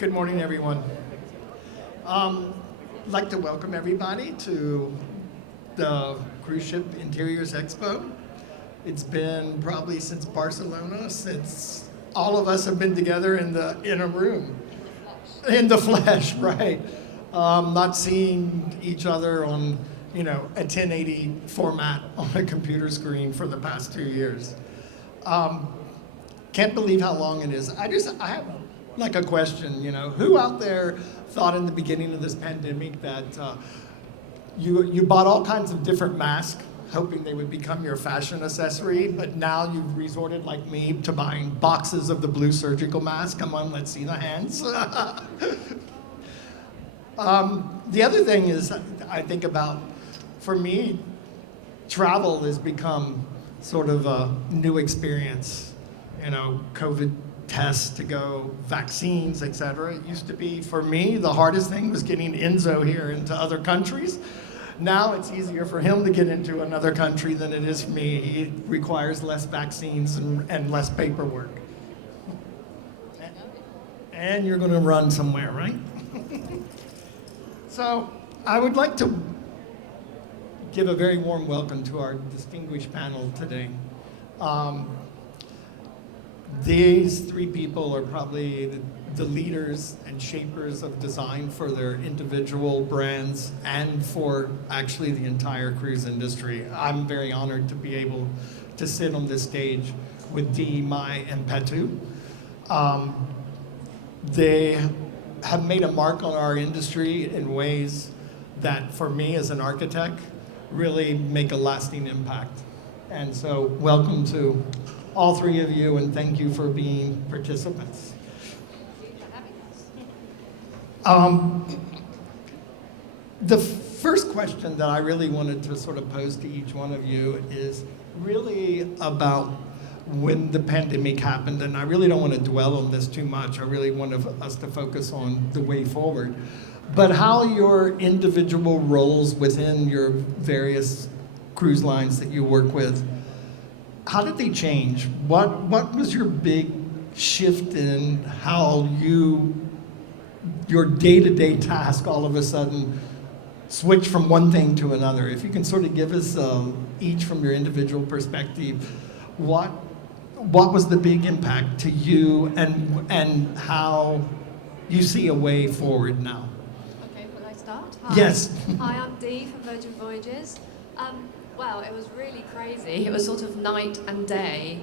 Good morning, everyone. I'd like to welcome everybody to the Cruise Ship Interiors Expo. It's been probably since Barcelona, since all of us have been together in a room. In the flesh, right. Not seeing each other on, a 1080 format on a computer screen for the past 2 years. Can't believe how long it is. I have like a question, who out there thought in the beginning of this pandemic that you bought all kinds of different masks, hoping they would become your fashion accessory, but now you've resorted, like me, to buying boxes of the blue surgical mask? Come on, let's see the hands. The other thing is, I think about, for me, travel has become sort of a new experience. COVID tests to go, vaccines, et cetera. It used to be, for me, the hardest thing was getting Enzo here into other countries. Now it's easier for him to get into another country than it is for me. It requires less vaccines and less paperwork. And you're going to run somewhere, right? So I would like to give a very warm welcome to our distinguished panel today. These three people are probably the leaders and shapers of design for their individual brands and for actually the entire cruise industry. I'm very honored to be able to sit on this stage with Dee, Mai, and Petu. They have made a mark on our industry in ways that, for me as an architect, really make a lasting impact. And so welcome to all three of you, and thank you for being participants. The first question that I really wanted to sort of pose to each one of you is really about when the pandemic happened, and I really don't want to dwell on this too much. I really want us to focus on the way forward. But how your individual roles within your various cruise lines that you work with, how did they change? What was your big shift in how your day-to-day task all of a sudden switched from one thing to another? If you can sort of give us each from your individual perspective, what was the big impact to you and how you see a way forward now? Okay, will I start? Hi. Yes. Hi, I'm Dee from Virgin Voyages. Well, it was really crazy. It was sort of night and day.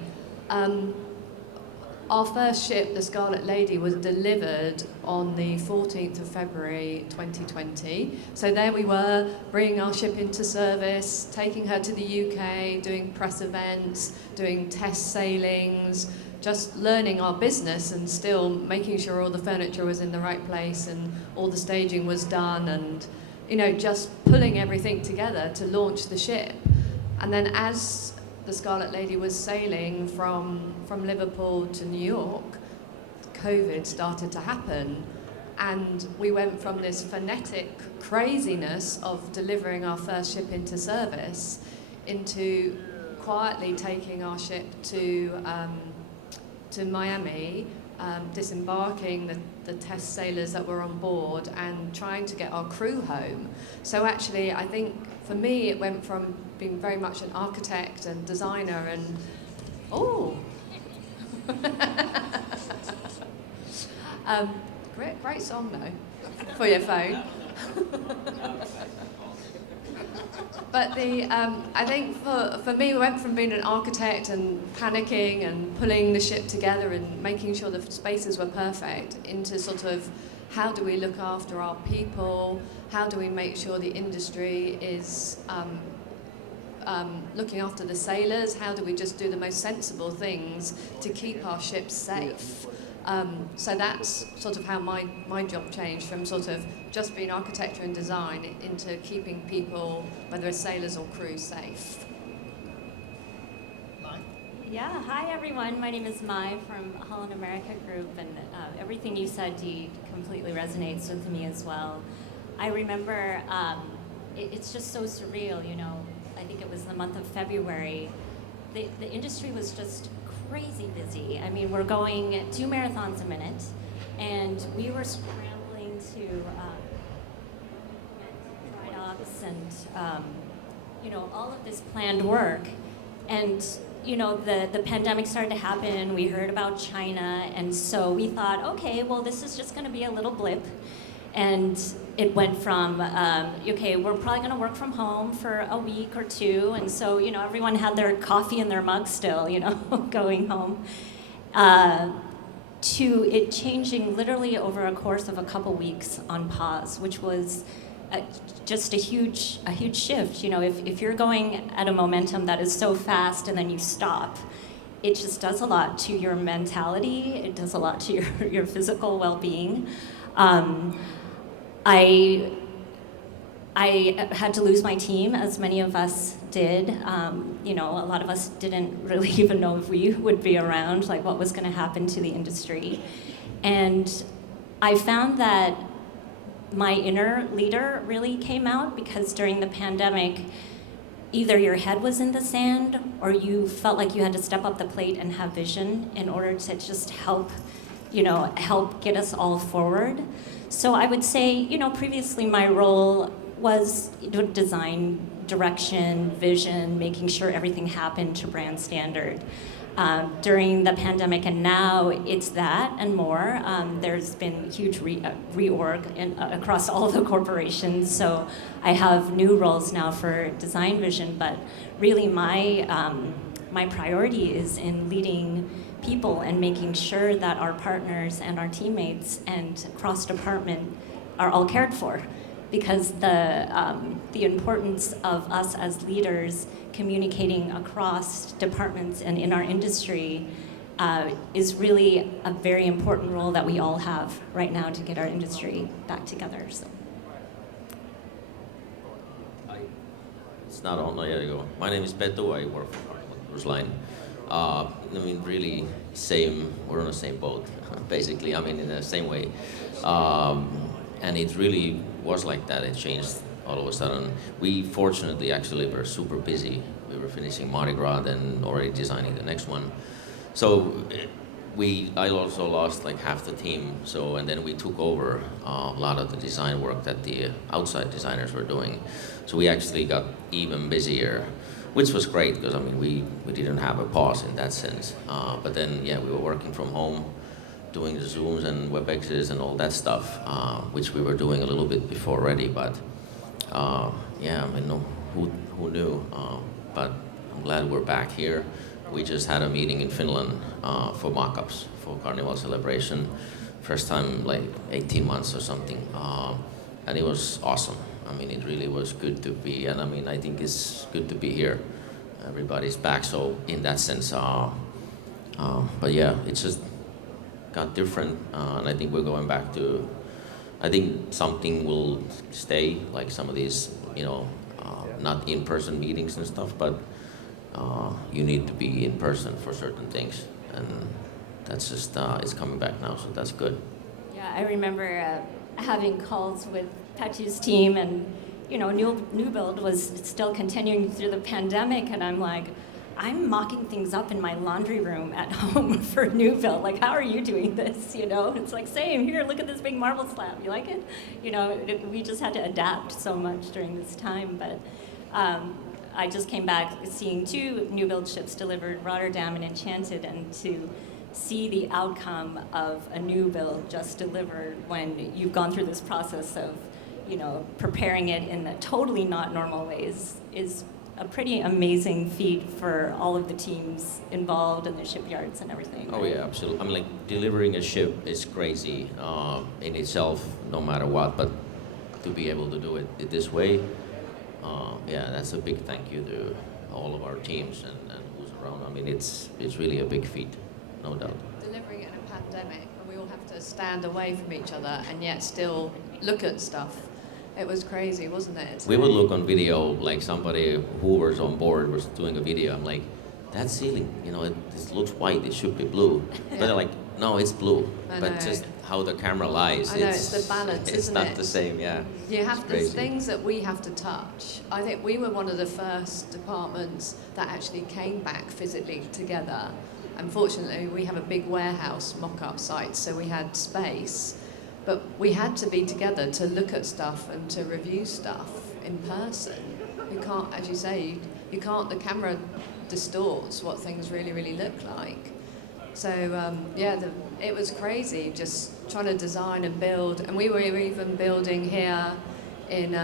Our first ship, the Scarlet Lady, was delivered on the 14th of February 2020. So there we were, bringing our ship into service, taking her to the UK, doing press events, doing test sailings, just learning our business and still making sure all the furniture was in the right place and all the staging was done, and just pulling everything together to launch the ship. And then as the Scarlet Lady was sailing from Liverpool to New York, COVID started to happen, and we went from this frenetic craziness of delivering our first ship into service into quietly taking our ship to Miami, disembarking the test sailors that were on board and trying to get our crew home. So actually, I think for me, it went from being very much an architect and designer and, great song though, for your phone. But I think for me, we went from being an architect and panicking and pulling the ship together and making sure the spaces were perfect into sort of how do we look after our people, how do we make sure the industry is looking after the sailors, how do we just do the most sensible things to keep our ships safe. So that's sort of how my job changed from sort of just being architecture and design into keeping people, whether it's sailors or crew, safe. Yeah, hi everyone. My name is Mai from Holland America Group, and everything you said, Dee, completely resonates with me as well. I remember it's just so surreal, I think it was the month of February. The industry was just crazy busy. I mean, we're going 2 marathons a minute. and we were scrambling to dry docks and all of this planned work. And the pandemic started to happen. We heard about China, and so we thought, okay, well, this is just going to be a little blip. And it went from, okay, we're probably going to work from home for a week or two. And so, everyone had their coffee in their mug still, going home. To it changing literally over a course of a couple weeks on pause, which was just a huge shift. If you're going at a momentum that is so fast and then you stop, it just does a lot to your mentality. It does a lot to your physical well-being. I had to lose my team, as many of us did. A lot of us didn't really even know if we would be around, like what was going to happen to the industry. And I found that my inner leader really came out, because during the pandemic, either your head was in the sand or you felt like you had to step up the plate and have vision in order to just help get us all forward. So I would say, previously my role was design, direction, vision, making sure everything happened to brand standard. During the pandemic, and now it's that and more. There's been huge reorg across all the corporations, so I have new roles now for design vision, but really my priority is in leading people and making sure that our partners and our teammates and cross-department are all cared for. Because the importance of us as leaders communicating across departments and in our industry is really a very important role that we all have right now to get our industry back together. So. It's not on. There you go. My name is Petu. I work for Cruise Line. Really, we're on the same boat, basically. In the same way. And it really was like that. It changed all of a sudden. We fortunately actually were super busy. We were finishing Mardi Gras and already designing the next one. So I also lost like half the team. And then we took over a lot of the design work that the outside designers were doing. So we actually got even busier, which was great because we didn't have a pause in that sense. But then we were working from home, doing the Zooms and WebExes and all that stuff, which we were doing a little bit before already, but who knew? But I'm glad we're back here. We just had a meeting in Finland for mock-ups for Carnival celebration. First time like 18 months or something, and it was awesome. It really was good to be, and I think it's good to be here. Everybody's back, so in that sense, but it's just got different, and I think we're going back to, I think something will stay, like some of these, not in-person meetings and stuff, but you need to be in person for certain things, and that's just, it's coming back now, so that's good. Yeah, I remember having calls with Petu's team, and new build was still continuing through the pandemic, and I'm like, I'm mocking things up in my laundry room at home for new build. Like, how are you doing this? It's like, same here. Look at this big marble slab. You like it? We just had to adapt so much during this time. But I just came back seeing 2 new build ships delivered, Rotterdam and Enchanted, and to see the outcome of a new build just delivered when you've gone through this process of, preparing it in a totally not normal ways is a pretty amazing feat for all of the teams involved in the shipyards and everything. Oh yeah, absolutely. Delivering a ship is crazy in itself, no matter what, but to be able to do it this way, that's a big thank you to all of our teams and who's around. It's really a big feat, no doubt. Delivering it in a pandemic, and we all have to stand away from each other and yet still look at stuff. It was crazy, wasn't it? We would look on video, like somebody who was on board was doing a video. I'm like, that ceiling, it looks white, it should be blue. But they're like, no, it's blue. But just how the camera lies. I know, it's the balance, it's isn't not it? the same, yeah. You have there's things that we have to touch. I think we were one of the first departments that actually came back physically together. Unfortunately, we have a big warehouse mock-up site, so we had space, but we had to be together to look at stuff and to review stuff in person. You can't, as you say, you can't, the camera distorts what things really, really look like. So it was crazy just trying to design and build, and we were even building here in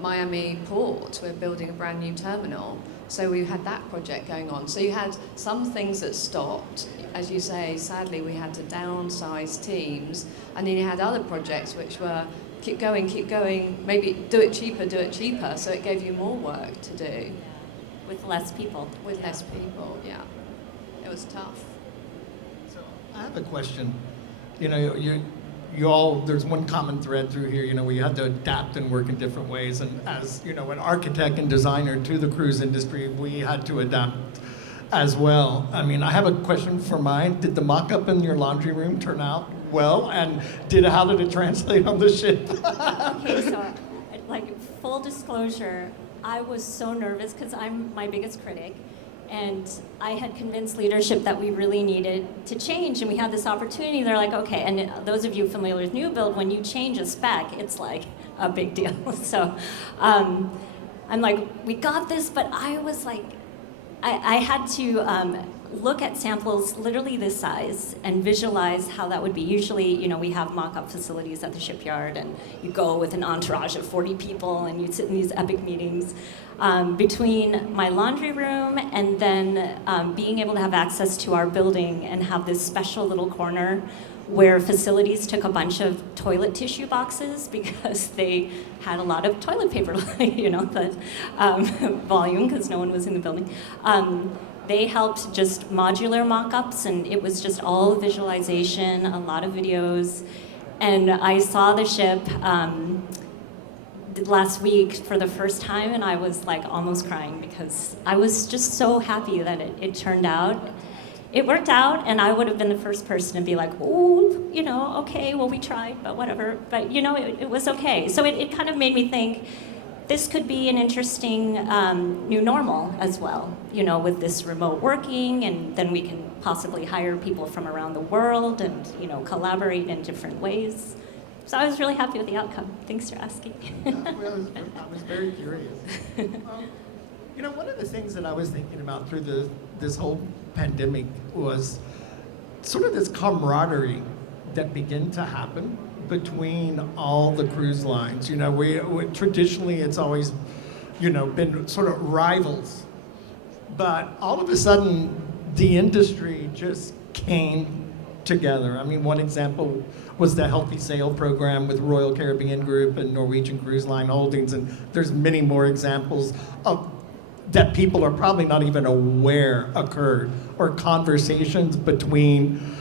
Miami Port. We're building a brand new terminal, so we had that project going on. So you had some things that stopped, as you say. Sadly, we had to downsize teams, and then you had other projects which were keep going, maybe do it cheaper. So it gave you more work to do with less people. With less people, yeah. It was tough. I have a question. You know, you all, there's one common thread through here, you know, we had to adapt and work in different ways. And as, you know, an architect and designer to the cruise industry, we had to adapt as well. I mean, I have a question for mine. Did the mock-up in your laundry room turn out well? And how did it translate on the ship? Okay, so like full disclosure, I was so nervous because I'm my biggest critic. And I had convinced leadership that we really needed to change, and we had this opportunity. They're like, okay, and those of you familiar with new build, when you change a spec, it's like a big deal. So I'm like, we got this, but I was like, I had to look at samples literally this size and visualize how that would be. Usually, you know, we have mock-up facilities at the shipyard, and you go with an entourage of 40 people, and you sit in these epic meetings. Between my laundry room and then being able to have access to our building and have this special little corner where facilities took a bunch of toilet tissue boxes because they had a lot of toilet paper, you know, the volume, because no one was in the building. They helped just modular mock-ups, and it was just all visualization, a lot of videos. And I saw the ship last week for the first time, and I was like almost crying because I was just so happy that it turned out. It worked out, and I would have been the first person to be like, oh, you know, okay, well, we tried, but whatever. But, you know, it was okay. So it kind of made me think this could be an interesting new normal as well, you know, with this remote working, and then we can possibly hire people from around the world and, you know, collaborate in different ways. So I was really happy with the outcome. Thanks for asking. I was very curious. You know, one of the things that I was thinking about through this whole pandemic was sort of this camaraderie that began to happen between all the cruise lines. You know, we traditionally it's always, you know, been sort of rivals, but all of a sudden the industry just came together. I mean, one example was the Healthy Sail program with Royal Caribbean Group and Norwegian Cruise Line Holdings, and there's many more examples of that people are probably not even aware occurred, or conversations between,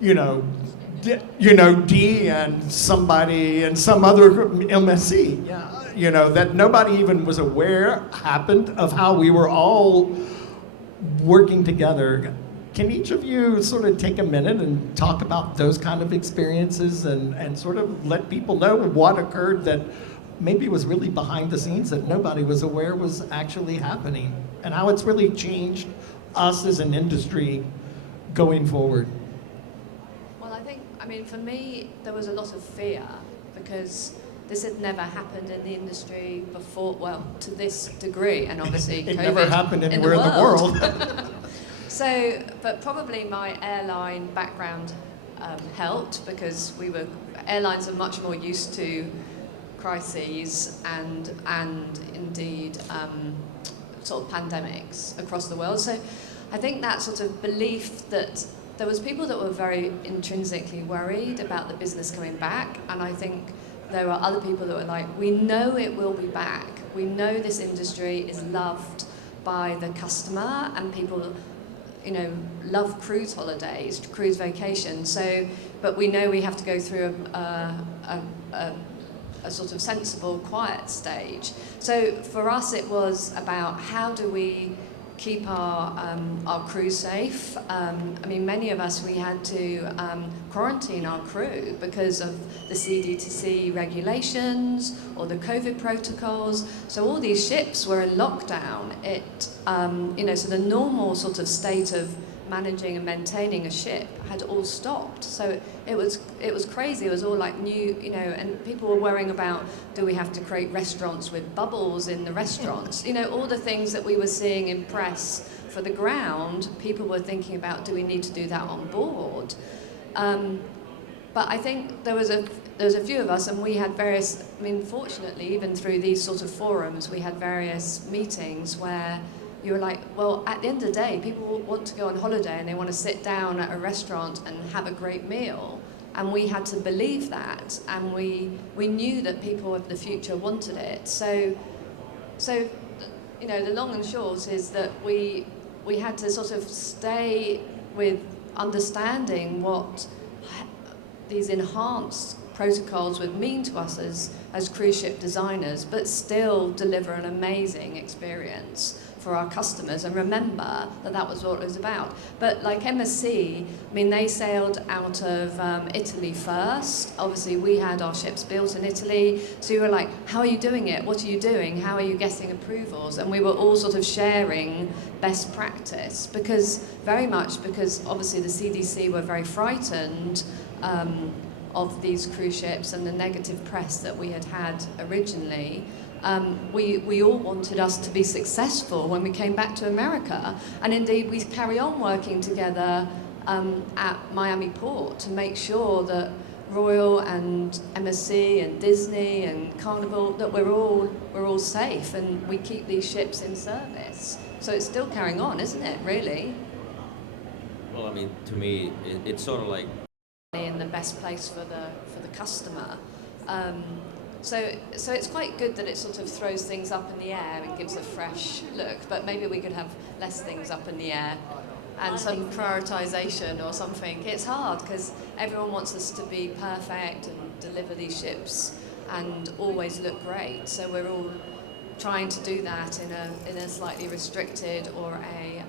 D and somebody and some other MSC, that nobody even was aware happened, of how we were all working together. Can each of you sort of take a minute and talk about those kind of experiences and sort of let people know what occurred that maybe was really behind the scenes that nobody was aware was actually happening, and how it's really changed us as an industry going forward? Well, I mean, for me, there was a lot of fear because this had never happened in the industry before, well, to this degree, and obviously it COVID never happened anywhere in the world. So, but probably my airline background helped, because airlines are much more used to crises and indeed sort of pandemics across the world. So I think that sort of belief that there was people that were very intrinsically worried about the business coming back, and I think there were other people that were like, we know it will be back. We know this industry is loved by the customer, and people, love cruise holidays, cruise vacations. So, but we know we have to go through a sort of sensible, quiet stage. So for us, it was about how do we keep our crew safe. I mean, many of us, we had to quarantine our crew because of the CDTC regulations or the COVID protocols. So all these ships were in lockdown. So the normal sort of state of managing and maintaining a ship had all stopped. So it was crazy. It was all like new, you know, and people were worrying about, do we have to create restaurants with bubbles in the restaurants? You know, all the things that we were seeing in press for the ground, people were thinking about, do we need to do that on board? But I think there was a few of us, and we had various, I mean, fortunately, even through these sort of forums, we had various meetings where you were like, well, at the end of the day, people want to go on holiday and they want to sit down at a restaurant and have a great meal. And we had to believe that, and we knew that people of the future wanted it. So, you know, the long and short is that we had to sort of stay with understanding what these enhanced protocols would mean to us as cruise ship designers, but still deliver an amazing experience for our customers, and remember that that was what it was about. But like MSC, I mean, they sailed out of Italy first. Obviously, we had our ships built in Italy, so we were like, how are you doing it? What are you doing? How are you getting approvals? And we were all sort of sharing best practice, because obviously the CDC were very frightened of these cruise ships and the negative press that we had had originally. We all wanted us to be successful when we came back to America, and indeed we carry on working together at Miami Port to make sure that Royal and MSC and Disney and Carnival, that we're all safe and we keep these ships in service. So it's still carrying on, isn't it, really? Well, I mean, to me, it's sort of like in the best place for the customer. So it's quite good that it sort of throws things up in the air and gives a fresh look, but maybe we could have less things up in the air and some prioritization or something. It's hard because everyone wants us to be perfect and deliver these ships and always look great. So we're all trying to do that in a slightly restricted or a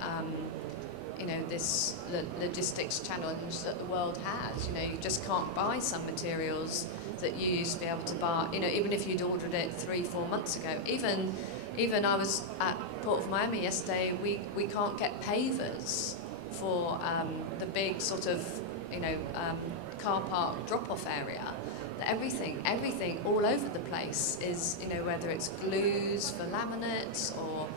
this logistics challenge that the world has. You know, you just can't buy some materials that you used to be able to buy, you know, even if you'd ordered it 3-4 months ago. Even I was at Port of Miami yesterday, we can't get pavers for the big sort of, car park drop-off area. Everything all over the place is, whether it's glues for laminates or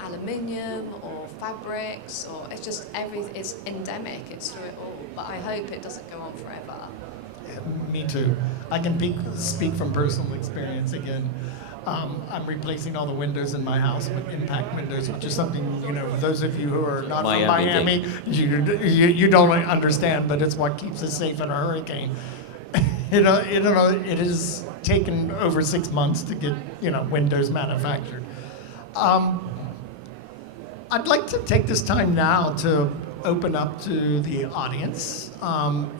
aluminium or fabrics, or it's just it's endemic, it's through it all. But I hope it doesn't go on forever. Yeah, me too. I can speak from personal experience again. I'm replacing all the windows in my house with impact windows, which is something, those of you who are not from Miami, you don't understand, but it's what keeps us safe in a hurricane. It has taken over 6 months to get, windows manufactured. I'd like to take this time now to open up to the audience.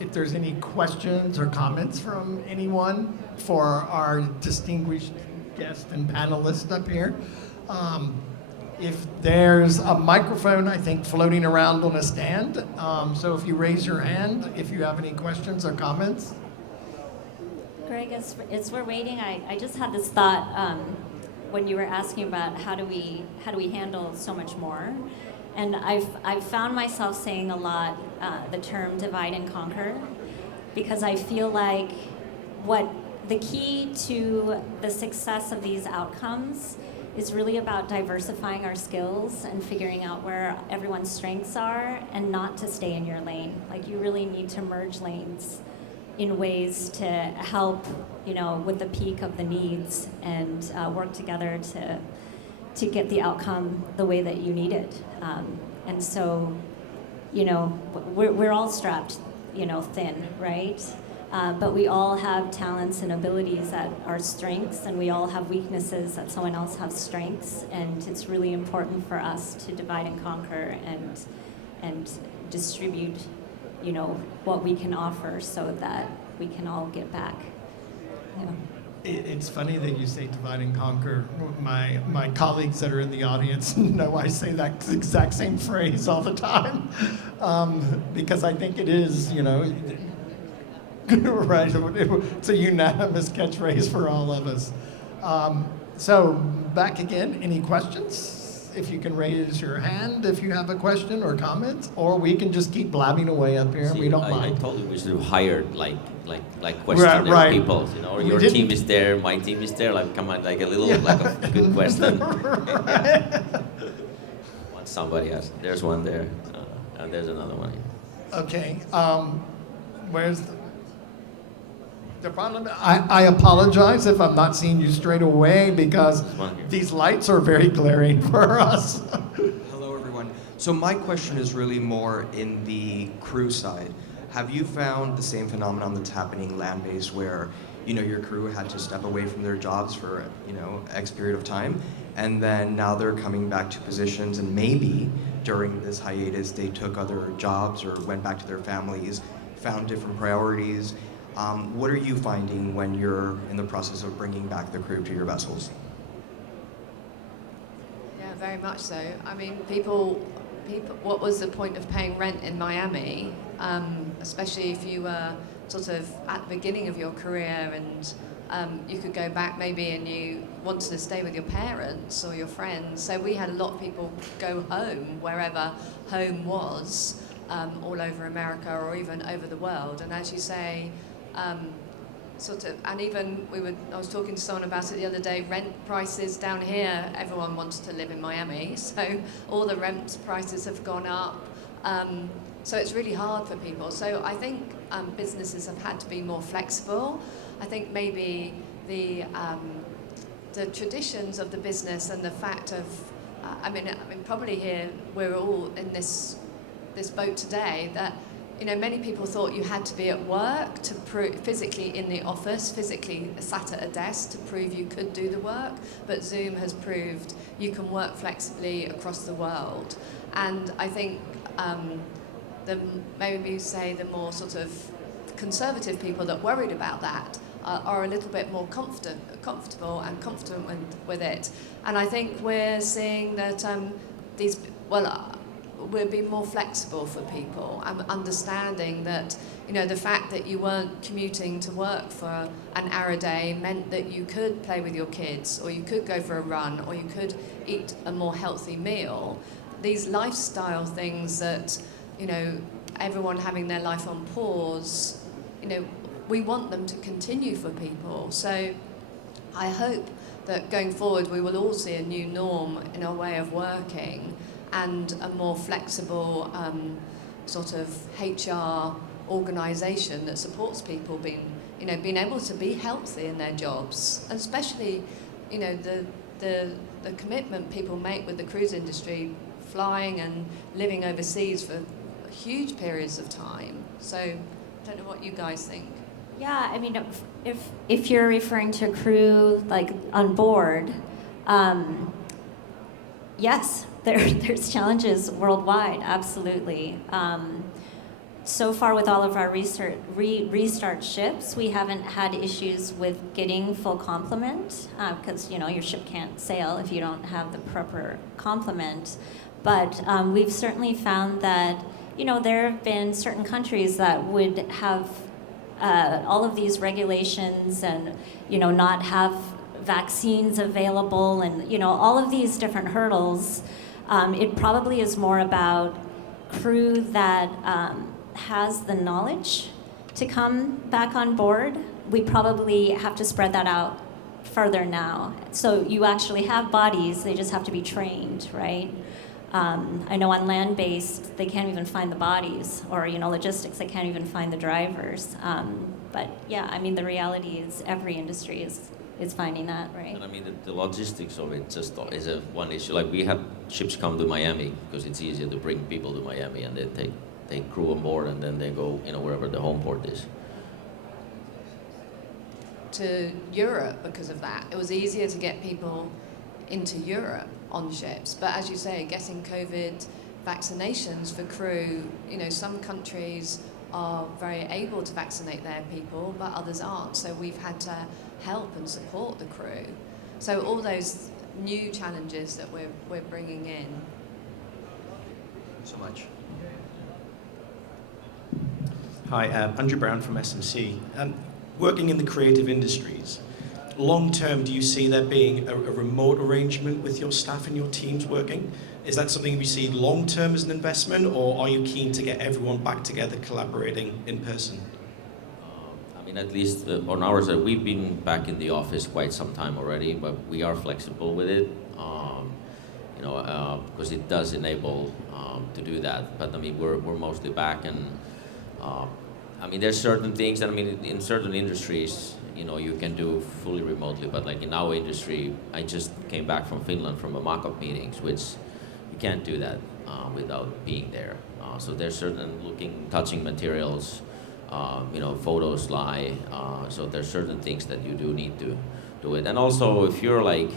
If there's any questions or comments from anyone for our distinguished guest and panelist up here. If there's a microphone, I think, floating around on a stand. So if you raise your hand, if you have any questions or comments. Greg, as we're waiting, I just had this thought when you were asking about how do we handle so much more, and I've found myself saying a lot the term divide and conquer, because I feel like what the key to the success of these outcomes is really about diversifying our skills and figuring out where everyone's strengths are, and not to stay in your lane. Like, you really need to merge lanes in ways to help, with the peak of the needs, and work together to get the outcome the way that you need it. And so, we're all strapped, thin, right? But we all have talents and abilities that are strengths, and we all have weaknesses that someone else has strengths. And it's really important for us to divide and conquer and distribute what we can offer, so that we can all get back. It's funny that you say divide and conquer. My colleagues that are in the audience know I say that exact same phrase all the time, because I think it is, right? It's a unanimous catchphrase for all of us. So back again, any questions? if you can raise your hand if you have a question or comment, or we can just keep blabbing away up here. See, We don't I mind. told you we should have hired questionnaire Right. people. You know, or We your didn't. team is there, my team is there. Like, come on, like a little, Yeah. like a good question. Right. Once somebody has, there's one there, and there's another one here. Okay. Where's the problem? I apologize if I'm not seeing you straight away because There's one here. these lights are very glaring for us. Hello, everyone. So my question is really more in the crew side. Have you found the same phenomenon that's happening land-based where, you know, your crew had to step away from their jobs for, you know, X period of time, and then now they're coming back to positions, and maybe during this hiatus they took other jobs or went back to their families, found different priorities? What are you finding when you're in the process of bringing back the crew to your vessels? Yeah, very much so. I mean, people. What was the point of paying rent in Miami, especially if you were sort of at the beginning of your career and you could go back maybe and you wanted to stay with your parents or your friends. So we had a lot of people go home, wherever home was, all over America or even over the world. And as you say, and even I was talking to someone about it the other day, rent prices down here, everyone wants to live in Miami, so all the rent prices have gone up. So it's really hard for people. So I think businesses have had to be more flexible. I think maybe the traditions of the business and the fact of, I mean, probably here we're all in this boat today that, you know, many people thought you had to be at work to physically in the office, physically sat at a desk to prove you could do the work. But Zoom has proved you can work flexibly across the world. And I think maybe you say the more sort of conservative people that worried about that are a little bit more comfortable and confident with it. And I think we're seeing that we're being more flexible for people and understanding that, you know, the fact that you weren't commuting to work for an hour a day meant that you could play with your kids, or you could go for a run, or you could eat a more healthy meal. These lifestyle things that, you know, everyone having their life on pause, you know, we want them to continue for people. So I hope that going forward we will all see a new norm in our way of working and a more flexible sort of HR organisation that supports people being able to be healthy in their jobs, and especially, you know, the commitment people make with the cruise industry, flying and living overseas for huge periods of time. So I don't know what you guys think. Yeah, I mean, if you're referring to crew like on board, yes, there's challenges worldwide, absolutely. So far with all of our restart ships, we haven't had issues with getting full complement, because, you know, your ship can't sail if you don't have the proper complement. But we've certainly found that, you know, there have been certain countries that would have all of these regulations and, you know, not have vaccines available and, you know, all of these different hurdles. It probably is more about crew that has the knowledge to come back on board. We probably have to spread that out further now. So you actually have bodies, they just have to be trained, right? I know on land-based, they can't even find the bodies, or, you know, logistics, they can't even find the drivers. But yeah, I mean, the reality is every industry is finding that, right? And I mean, the logistics of it just is one issue. Like, we had ships come to Miami because it's easier to bring people to Miami, and they take crew on board, and then they go, you know, wherever the home port is. To Europe because of that. It was easier to get people into Europe on ships. But as you say, getting COVID vaccinations for crew, you know, some countries are very able to vaccinate their people, but others aren't. So we've had to help and support the crew. So all those new challenges that we're bringing in. So much. Hi, Andrew Brown from S&C. Working in the creative industries, long term, do you see there being a remote arrangement with your staff and your teams working? Is that something we see long term as an investment, or are you keen to get everyone back together collaborating in person? I mean, at least on our side, we've been back in the office quite some time already, but we are flexible with it, because it does enable to do that. But I mean, we're mostly back, and I mean, there's certain things that, I mean, in certain industries, you can do fully remotely, but like in our industry, I just came back from Finland from a mock-up meetings, which you can't do that without being there. So there's certain touching materials, photos lie. So there's certain things that you do need to do it. And also, if you're like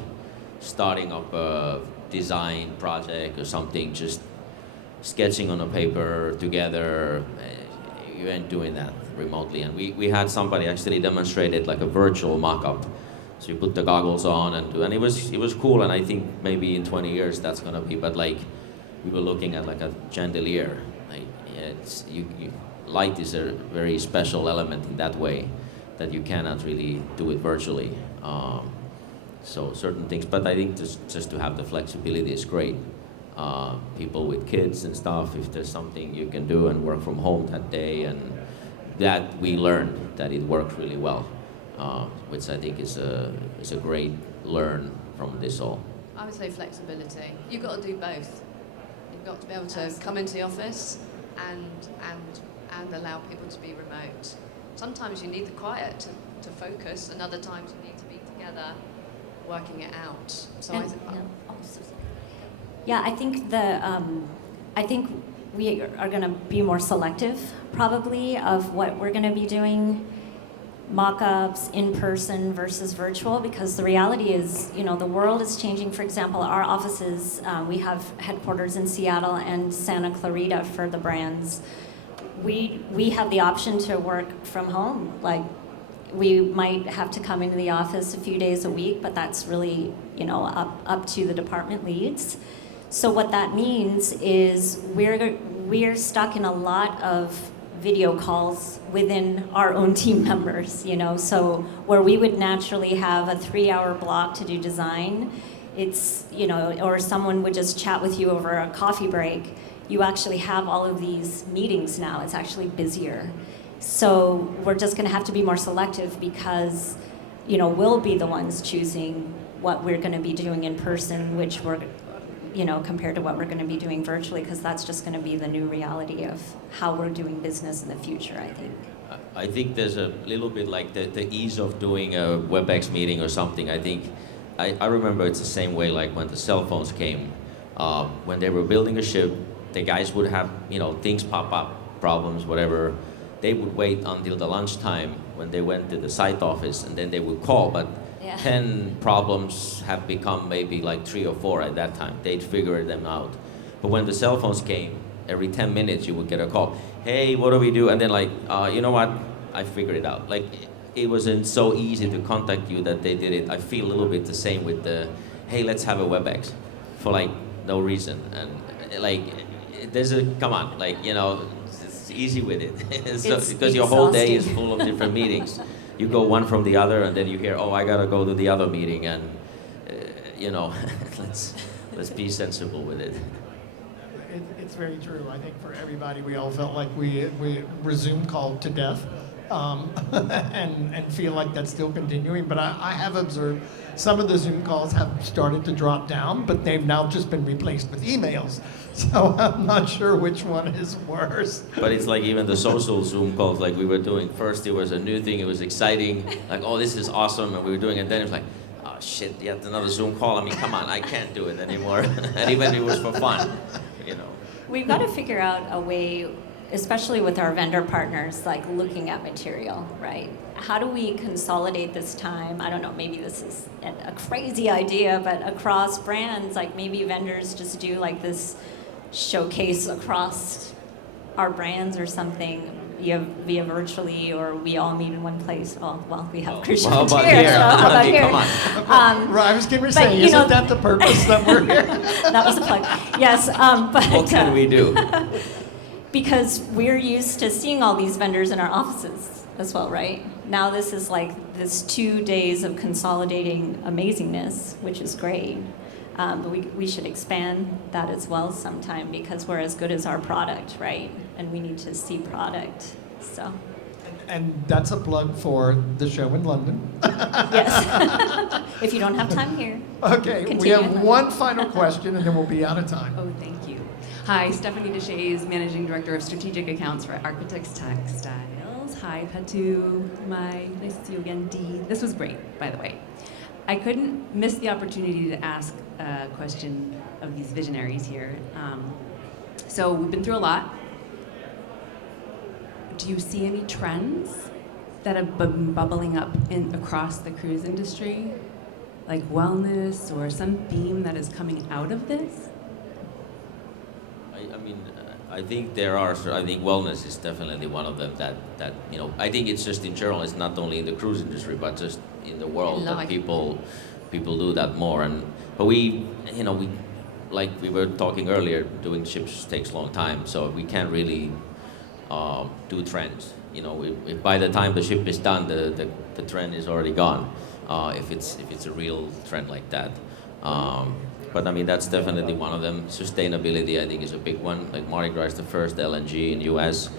starting up a design project or something, just sketching on a paper together, you ain't doing that remotely. And we had somebody actually demonstrated like a virtual mock-up. So you put the goggles on and it was cool. And I think maybe in 20 years that's gonna be. But like we were looking at like a chandelier. Like light is a very special element in that way that you cannot really do it virtually. So certain things, but I think just to have the flexibility is great. People with kids and stuff, if there's something you can do and work from home that day, and that we learned that it worked really well, which I think is a great learn from this all. I would say flexibility. You've got to do both. You've got to be able to come into the office and allow people to be remote. Sometimes you need the quiet to focus, and other times you need to be together working it out. So I think we are going to be more selective, probably, of what we're going to be doing, mock-ups, in person versus virtual, because the reality is, the world is changing. For example, our offices, we have headquarters in Seattle and Santa Clarita for the brands. We have the option to work from home. Like, we might have to come into the office a few days a week, but that's really, up to the department leads. So what that means is we're stuck in a lot of video calls within our own team members, so where we would naturally have a 3-hour block to do design, it's, or someone would just chat with you over a coffee break. You actually have all of these meetings now. It's actually busier. So we're just going to have to be more selective because, we'll be the ones choosing what we're going to be doing in person, which we're, compared to what we're going to be doing virtually, because that's just going to be the new reality of how we're doing business in the future, I think. I think there's a little bit like the ease of doing a WebEx meeting or something. I think, I remember it's the same way like when the cell phones came. When they were building a ship, the guys would have, things pop up, problems, whatever. They would wait until the lunchtime when they went to the site office, and then they would call. But 10 problems have become maybe like 3 or 4 at that time. They'd figure them out. But when the cell phones came, every 10 minutes you would get a call. Hey, what do we do? And then like, you know what? I figured it out. Like, it wasn't so easy to contact you that they did it. I feel a little bit the same with the, hey, let's have a WebEx for like no reason. And like, come on, like, it's easy with it. So, because your whole day is full of different meetings. You go one from the other, and then you hear, oh, I gotta go to the other meeting, and let's be sensible with it. It's very true. I think for everybody, we all felt like we Zoom called to death, and feel like that's still continuing. But I have observed some of the Zoom calls have started to drop down, but they've now just been replaced with emails. So I'm not sure which one is worse. But it's like even the social Zoom calls like we were doing. First it was a new thing, it was exciting, like, oh, this is awesome, and we were doing it. Then it was like, oh shit, yet another Zoom call. I mean, come on, I can't do it anymore. And even it was for fun, We've got to figure out a way, especially with our vendor partners, like looking at material, right? How do we consolidate this time? I don't know, maybe this is a crazy idea, but across brands, like maybe vendors just do like this showcase across our brands or something via virtually, or we all meet in one place. Oh, well, we have Christian here. So how about here? Come on. I was going to say, isn't that the purpose that we're here? That was the plug. Yes, but what can we do? because we're used to seeing all these vendors in our offices as well, right? Now this is like this 2 days of consolidating amazingness, which is great. But we should expand that as well sometime because we're as good as our product, right? And we need to see product, so. And that's a plug for the show in London. Yes. If you don't have time here. Okay, we continue in have London. one final question and then we'll be out of time. Oh, thank you. Hi, Stephanie Deshays, Managing Director of Strategic Accounts for Architects Textiles. Hi, Patu, nice to see you again, Dee. This was great, by the way. I couldn't miss the opportunity to ask a question of these visionaries here. So we've been through a lot. Do you see any trends that have been bubbling up across the cruise industry? Like wellness or some theme that is coming out of this? I mean, I think there are. I think wellness is definitely one of them. That you know, I think it's just in general. It's not only in the cruise industry, but just in the world that people do that more. But we, you know, like we were talking earlier, doing ships takes a long time, so we can't really do trends. You know, if by the time the ship is done, the trend is already gone. If it's a real trend like that. But I mean, that's definitely one of them. Sustainability, I think, is a big one. Like Mardi Gras is the first LNG in US.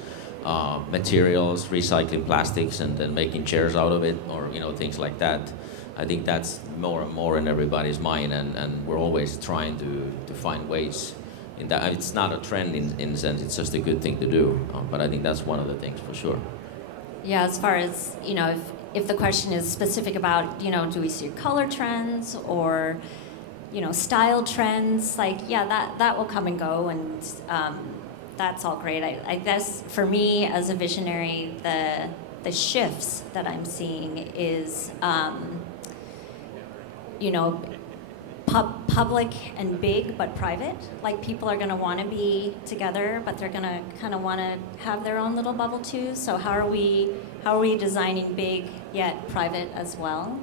Materials, recycling plastics, and then making chairs out of it, or you know, things like that. I think that's more and more in everybody's mind, and we're always trying to find ways. In that, it's not a trend in a sense. It's just a good thing to do. But I think that's one of the things for sure. Yeah, as far as, you know, if the question is specific about, you know, do we see color trends or, you know, style trends, like, yeah, that will come and go, and that's all great. I guess for me as a visionary, the shifts that I'm seeing is, you know, public and big but private. Like people are going to want to be together, but they're going to kind of want to have their own little bubble too. So how are we designing big yet private as well?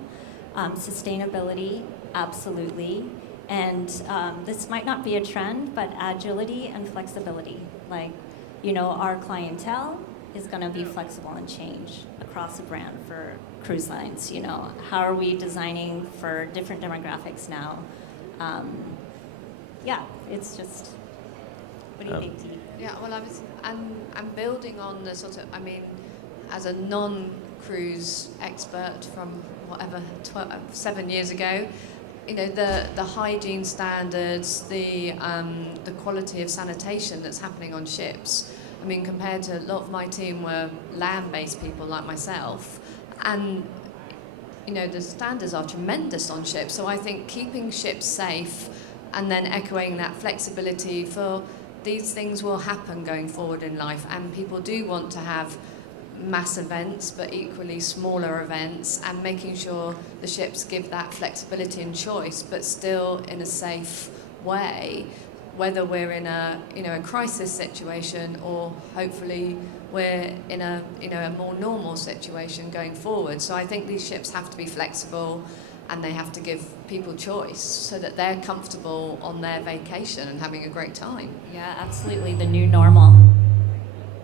Sustainability, absolutely. And this might not be a trend, but agility and flexibility. Like, you know, our clientele is going to be flexible and change across the brand for cruise lines. You know, how are we designing for different demographics now? Yeah, it's just, what do you think, Dee? Yeah, well, I'm building on the sort of, I mean, as a non-cruise expert from whatever 7 years ago, you know, the hygiene standards, the quality of sanitation that's happening on ships. I mean, compared to a lot of my team were land-based people like myself, and you know, the standards are tremendous on ships. So I think keeping ships safe and then echoing that flexibility for these things will happen going forward in life, and people do want to have mass events but equally smaller events, and making sure the ships give that flexibility and choice but still in a safe way, whether we're in a, you know, a crisis situation or hopefully we're in a, you know, a more normal situation going forward. So I think these ships have to be flexible, and they have to give people choice so that they're comfortable on their vacation and having a great time. Yeah, absolutely, the new normal.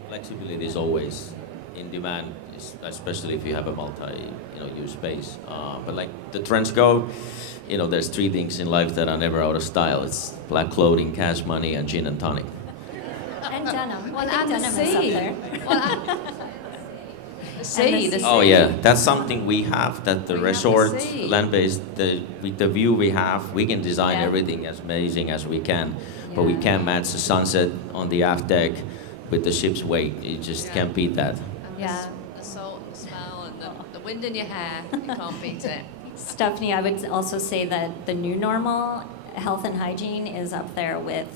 Flexibility is always in demand, especially if you have a multi-use space. But like the trends go, you know, there's 3 things in life that are never out of style. It's black clothing, cash money, and gin and tonic. And denim. Well, I and think the denim is up sea. there. Well, the sea, the sea. Oh yeah, that's something we have. That the We have the resort, sea. land-based, with the view we have, we can design Yeah. everything as amazing as we can, but we Yeah. can't match the sunset on the aft deck with the ship's wake. You just Yeah. can't beat that. And Yeah. the salt and the smell and the wind in your hair, you can't beat it. Stephanie, I would also say that the new normal, health and hygiene, is up there with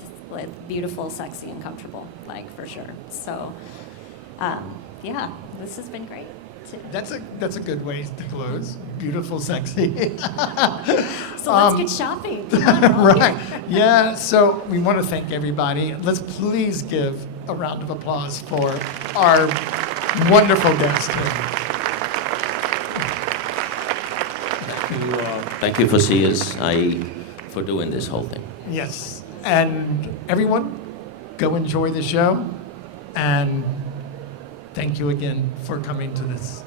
beautiful, sexy, and comfortable, like for sure. So, yeah, this has been great. That's a good way to close. Beautiful, sexy. So let's get shopping. Come on, we're all Right. here. Yeah, so we want to thank everybody. Let's please give a round of applause for our wonderful guest today. Thank you for CSIA for doing this whole thing. Yes. And everyone, go enjoy the show. And thank you again for coming to this